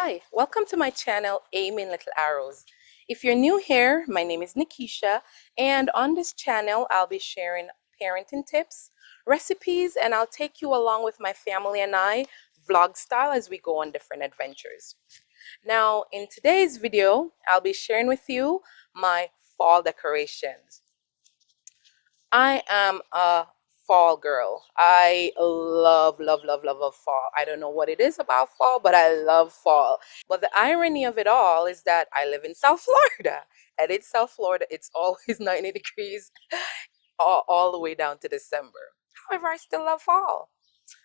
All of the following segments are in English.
Hi, welcome to my channel, Aiming Little Arrows. If you're new here, my name is Nikisha, and on this channel, I'll be sharing parenting tips, recipes, and I'll take you along with my family and I, vlog style, as we go on different adventures. Now, in today's video, I'll be sharing with you my fall decorations. I am a fall girl. I love fall. I don't know what it is about fall, but I love fall. But the irony of it all is that I live in South Florida. And in South Florida, it's always 90 degrees all the way down to December. However, I still love fall.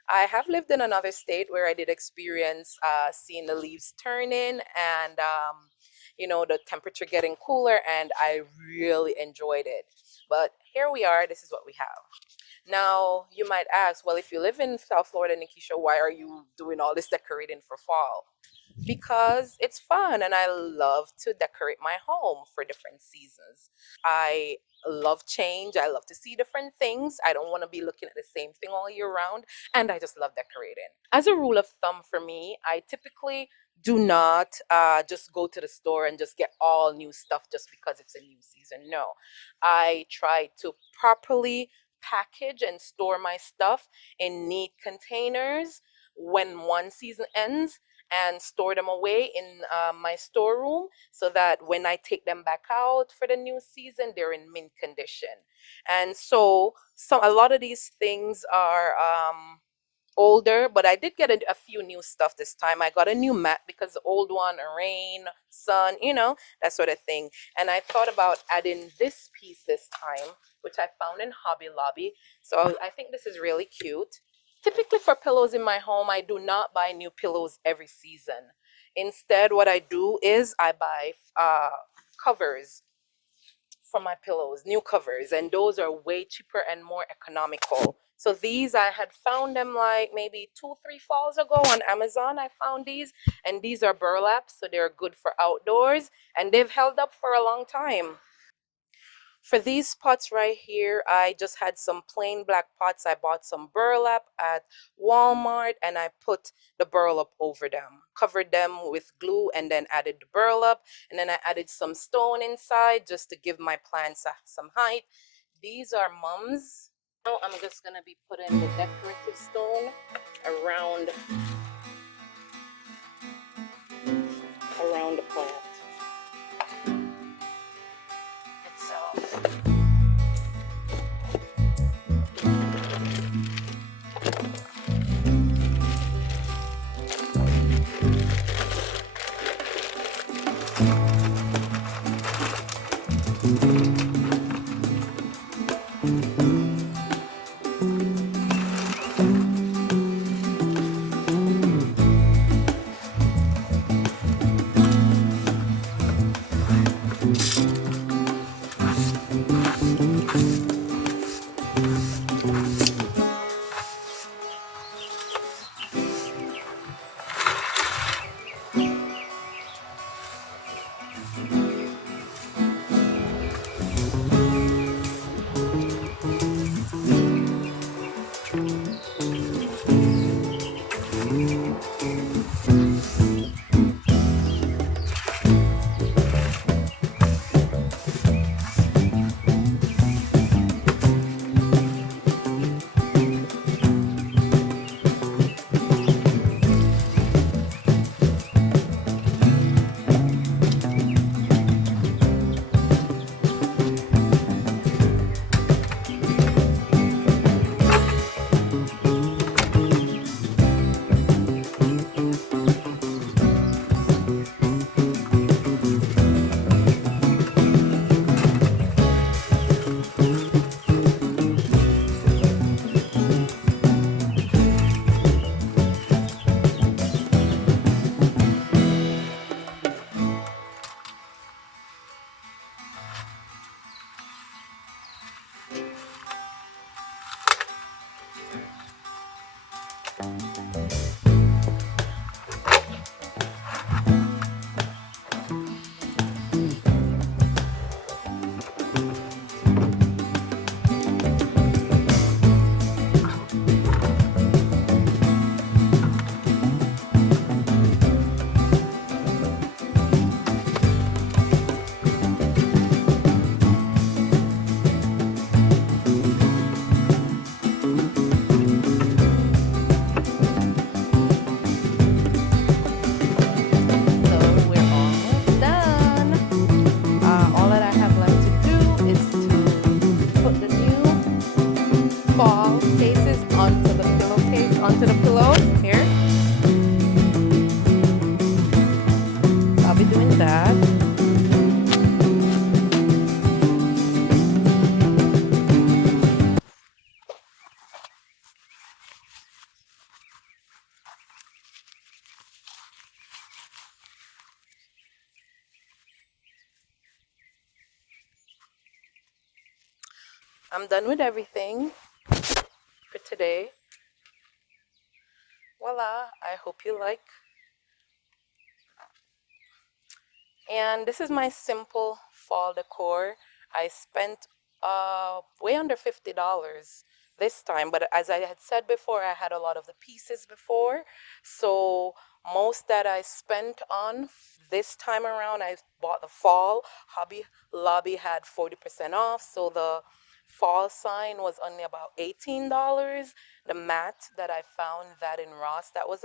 I have lived in another state where I did experience seeing the leaves turning and the temperature getting cooler, and I really enjoyed it. But here we are, this is what we have. Now, you might ask, well, if you live in South Florida, Nikisha, why are you doing all this decorating for fall? Because it's fun and I love to decorate my home for different seasons. I love change. I love to see different things. I don't want to be looking at the same thing all year round. And I just love decorating. As a rule of thumb for me, I typically do not just go to the store and just get all new stuff just because it's a new season. No, I try to properly package and store my stuff in neat containers when one season ends and store them away in my storeroom so that when I take them back out for the new season, they're in mint condition. And so a lot of these things are older, but I did get a few new stuff this time. I got a new mat because the old one, rain, sun, that sort of thing. And I thought about adding this piece this time, which I found in Hobby Lobby. So I think this is really cute. Typically for pillows in my home, I do not buy new pillows every season. Instead, what I do is I buy covers for my pillows, new covers, and those are way cheaper and more economical. So these, I had found them like maybe 2-3 falls ago on Amazon. I found these, and these are burlap, so they're good for outdoors, and they've held up for a long time. For these pots right here, I just had some plain black pots. I bought some burlap at Walmart and I put the burlap over them, covered them with glue, and then added the burlap. And then I added some stone inside just to give my plants some height. These are mums. Now I'm just going to be putting the decorative stone around the plant itself. I'm done with everything for today. Voila, I hope you like. And this is my simple fall decor. I spent way under $50 this time, but as I had said before, I had a lot of the pieces before. So most that I spent on this time around, I bought the fall. Hobby Lobby had 40% off, so the fall sign was only about $18. The mat that I found that in Ross, that was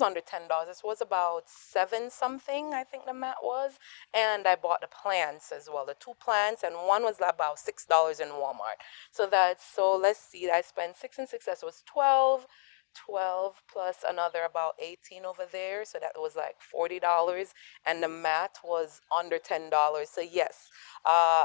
under $10. This was about seven something, I think the mat was. And I bought the plants as well, the two plants, and one was about $6 in Walmart. So let's see, I spent six and six, that was 12. 12 plus another about 18 over there, so that was like $40, and the mat was under $10. So yes, uh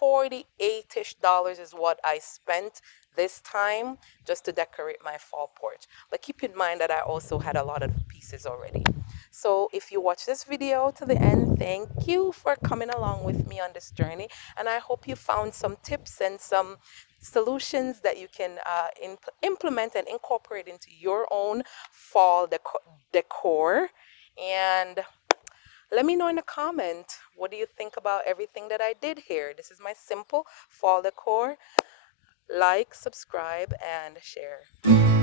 48-ish dollars is what I spent this time just to decorate my fall porch. But keep in mind that I also had a lot of pieces already. So if you watch this video to the end, thank you for coming along with me on this journey. And I hope you found some tips and some solutions that you can implement and incorporate into your own fall decor. And let me know in the comment, what do you think about everything that I did here? This is my simple fall decor. Like, subscribe, and share.